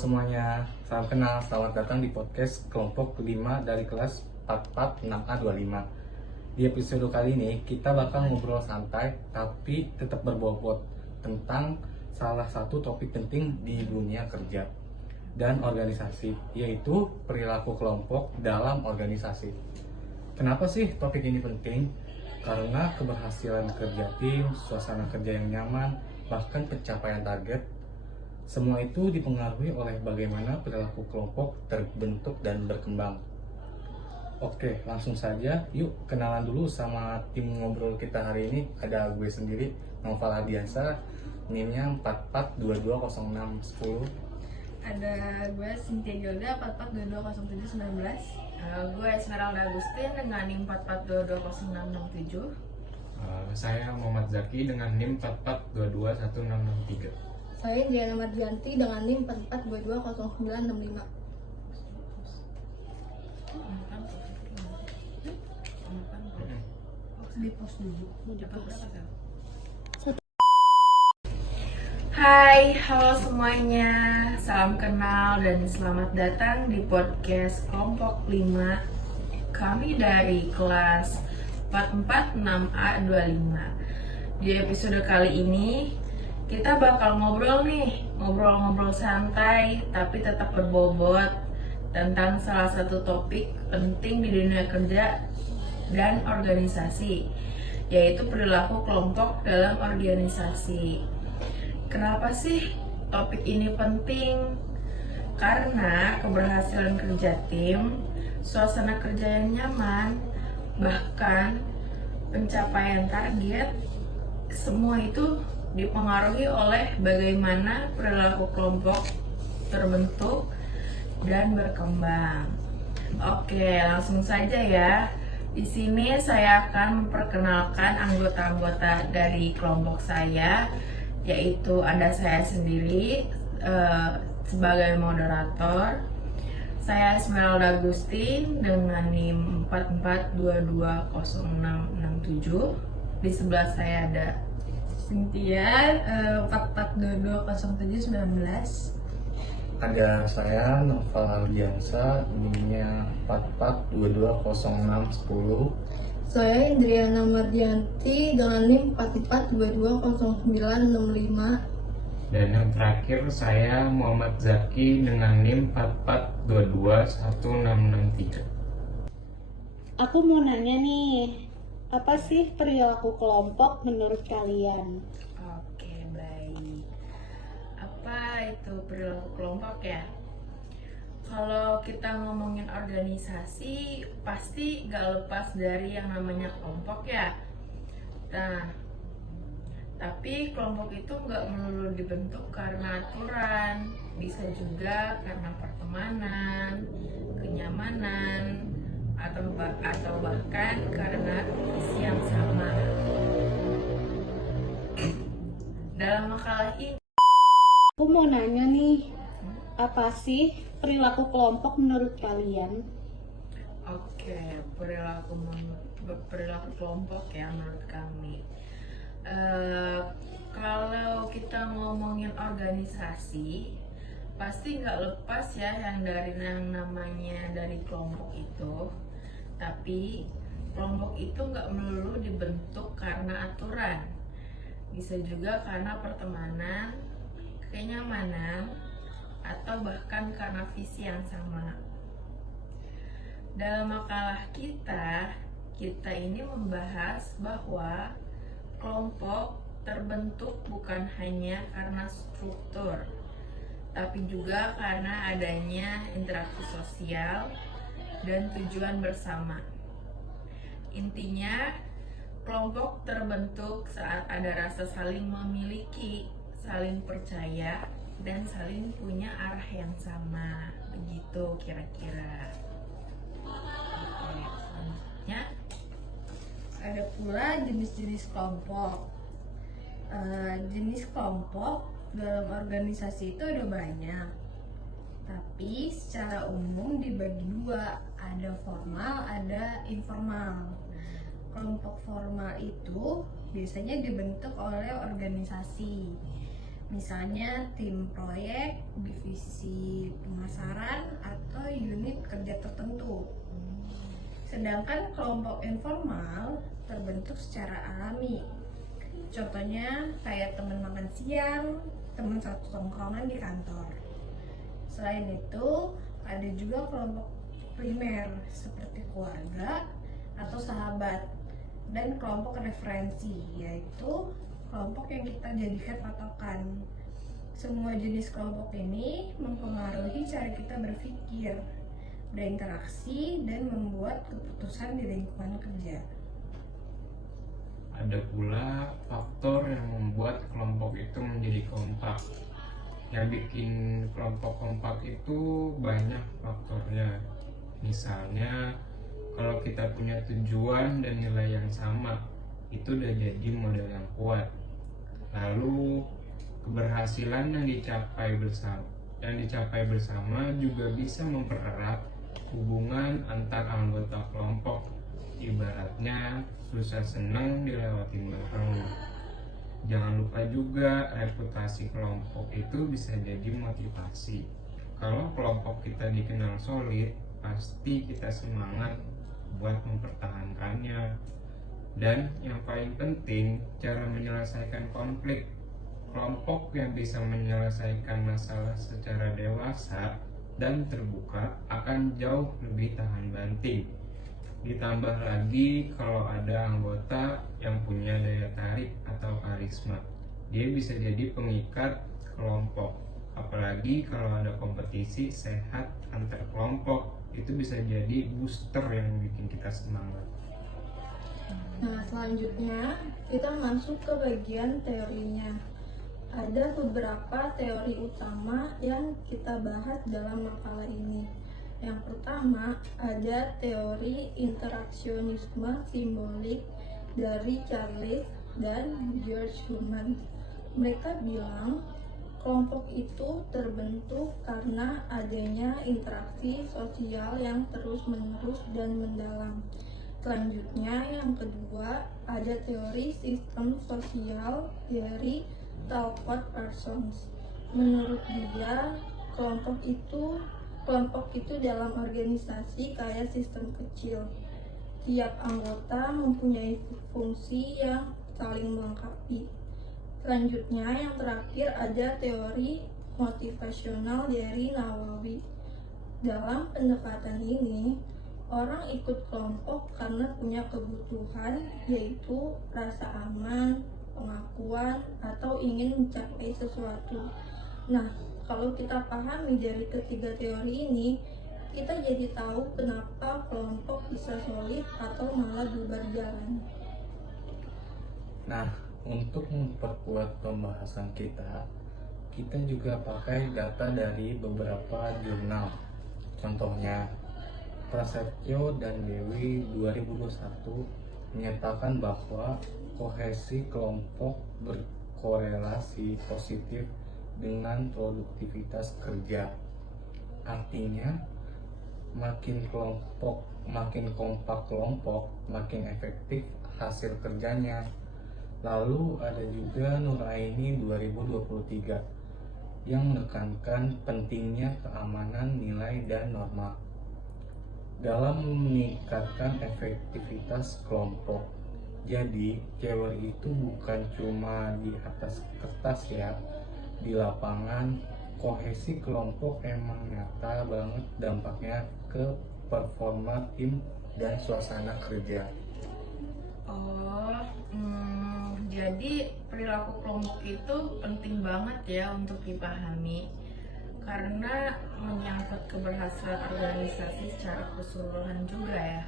semuanya, salam kenal, selamat datang di podcast kelompok 5 dari kelas 446A25. Di episode kali ini kita bakal ngobrol santai tapi tetap berbobot tentang salah satu topik penting di dunia kerja dan organisasi, yaitu perilaku kelompok dalam organisasi. Kenapa sih topik ini penting? Karena keberhasilan kerja tim, suasana kerja yang nyaman, bahkan pencapaian target, semua itu dipengaruhi oleh bagaimana perilaku kelompok terbentuk dan berkembang. Oke, langsung saja. Yuk kenalan dulu sama tim ngobrol kita hari ini. Ada gue sendiri, Noval Ardiansa, NIM-nya 44220610. Ada gue Cynthia Gilda 44220719. Gue Esmeralda Agustin dengan NIM 44220667. Saya Muhammad Zaki dengan NIM 44221663. Saya Diana Mardianti dengan NIM 44220965. Di post dulu. Hai, halo semuanya. Salam kenal dan selamat datang di podcast kelompok 5. Kami dari kelas 446A25. Di episode kali ini kita bakal ngobrol santai tapi tetap berbobot tentang salah satu topik penting di dunia kerja dan organisasi, yaitu perilaku kelompok dalam organisasi. Kenapa sih topik ini penting? Karena keberhasilan kerja tim, suasana kerja yang nyaman, bahkan pencapaian target, semua itu dipengaruhi oleh bagaimana perilaku kelompok terbentuk dan berkembang. Oke, langsung saja ya. Di sini saya akan memperkenalkan anggota-anggota dari kelompok saya, yaitu ada saya sendiri sebagai moderator. Saya Esmeralda Agustin dengan NIM 44220667. Di sebelah saya ada Cynthia 44220719. Ada saya Noval Ardiansa, NIM-nya 44220610. Saya Indriana Mardianti dengan NIM 44220965. Dan yang terakhir saya Muhammad Zaki dengan NIM 44221663. Aku mau nanya nih, apa sih perilaku kelompok menurut kalian? Oke, baik. Apa itu perilaku kelompok ya? Kalau kita ngomongin organisasi, pasti gak lepas dari yang namanya kelompok ya. Nah, tapi kelompok itu gak melulu dibentuk karena aturan, bisa juga karena pertemanan, kenyamanan, atau bahkan karena visi yang sama. Dalam makalah ini, Aku mau nanya nih, apa sih perilaku kelompok menurut kalian? oke, perilaku kelompok ya menurut kami. Kalau kita ngomongin organisasi, pasti nggak lepas ya yang namanya dari kelompok itu. Tapi kelompok itu nggak melulu dibentuk karena aturan, bisa juga karena pertemanan, kenyamanan, atau bahkan karena visi yang sama. Dalam makalah kita ini membahas bahwa kelompok terbentuk bukan hanya karena struktur, tapi juga karena adanya interaksi sosial dan tujuan bersama. Intinya, kelompok terbentuk saat ada rasa saling memiliki, saling percaya, dan saling punya arah yang sama. Begitu kira-kira. Oke, selanjutnya Ada pula jenis-jenis kelompok. Jenis kelompok dalam organisasi itu ada banyak, tapi secara umum dibagi dua, ada formal, ada informal. Kelompok formal itu biasanya dibentuk oleh organisasi. Misalnya tim proyek, divisi pemasaran, atau unit kerja tertentu. Sedangkan kelompok informal terbentuk secara alami. Contohnya kayak teman makan siang, teman satu tongkrongan di kantor. Selain itu, ada juga kelompok primer seperti keluarga atau sahabat, dan kelompok referensi, yaitu kelompok yang kita jadikan patokan. Semua jenis kelompok ini mempengaruhi cara kita berpikir, berinteraksi, dan membuat keputusan di lingkungan kerja. Ada pula faktor yang membuat kelompok itu menjadi kompak. Yang bikin kelompok kompak itu banyak faktornya. Misalnya, kalau kita punya tujuan dan nilai yang sama, itu udah jadi modal yang kuat. Lalu, keberhasilan yang dicapai bersama juga bisa mempererat hubungan antar anggota kelompok. Ibaratnya susah senang dilewatin bareng. Jangan lupa juga reputasi kelompok itu bisa jadi motivasi. Kalau kelompok kita dikenal solid, pasti kita semangat buat mempertahankannya. Dan yang paling penting, cara menyelesaikan konflik. Kelompok yang bisa menyelesaikan masalah secara dewasa dan terbuka akan jauh lebih tahan banting. Ditambah lagi kalau ada anggota yang punya daya tarik atau karisma, dia bisa jadi pengikat kelompok. Apalagi kalau ada kompetisi sehat antar kelompok, itu bisa jadi booster yang bikin kita semangat. Nah, selanjutnya kita masuk ke bagian teorinya. Ada beberapa teori utama yang kita bahas dalam makalah ini. Yang pertama, ada teori interaksionisme simbolik dari Charles dan George Human. Mereka bilang kelompok itu terbentuk karena adanya interaksi sosial yang terus-menerus dan mendalam. Selanjutnya, yang kedua, ada teori sistem sosial dari Talcott Parsons. Menurut dia, kelompok itu dalam organisasi kayak sistem kecil. Tiap anggota mempunyai fungsi yang saling melengkapi. Selanjutnya, yang terakhir, ada teori motivasional dari Nawawi. Dalam pendekatan ini, orang ikut kelompok karena punya kebutuhan, yaitu rasa aman, pengakuan, atau ingin mencapai sesuatu. Nah, kalau kita pahami dari ketiga teori ini, kita jadi tahu kenapa kelompok bisa solid atau malah bubar jalan. Nah, untuk memperkuat pembahasan kita juga pakai data dari beberapa jurnal. Contohnya, Prasetyo dan Dewi 2021 menyatakan bahwa kohesi kelompok berkorelasi positif dengan produktivitas kerja. Artinya, makin kompak kelompok, makin efektif hasil kerjanya. Lalu ada juga Nuraini 2023 yang menekankan pentingnya keamanan nilai dan norma dalam meningkatkan efektivitas kelompok. Jadi, teori itu bukan cuma di atas kertas ya. Di lapangan, kohesi kelompok emang nyata banget dampaknya ke performa tim dan suasana kerja. Jadi perilaku kelompok itu penting banget ya untuk dipahami, karena menyangkut keberhasilan organisasi secara keseluruhan juga ya.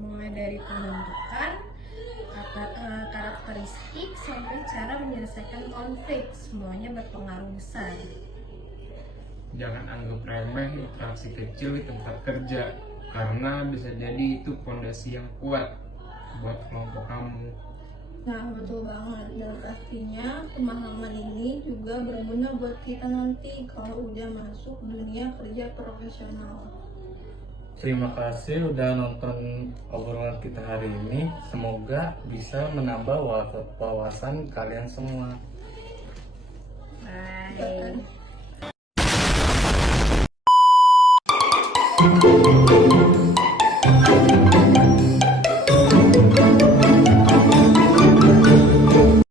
Mulai dari pembentukan, karakteristik, sampai cara menyelesaikan konflik, semuanya berpengaruh besar. Jangan anggap remeh interaksi kecil di tempat kerja, karena bisa jadi itu fondasi yang kuat buat kelompok kamu. Nah, betul banget. Dan pastinya pemahaman ini juga berguna buat kita nanti kalau udah masuk dunia kerja profesional. Terima kasih udah nonton obrolan kita hari ini. Semoga bisa menambah wawasan kalian semua.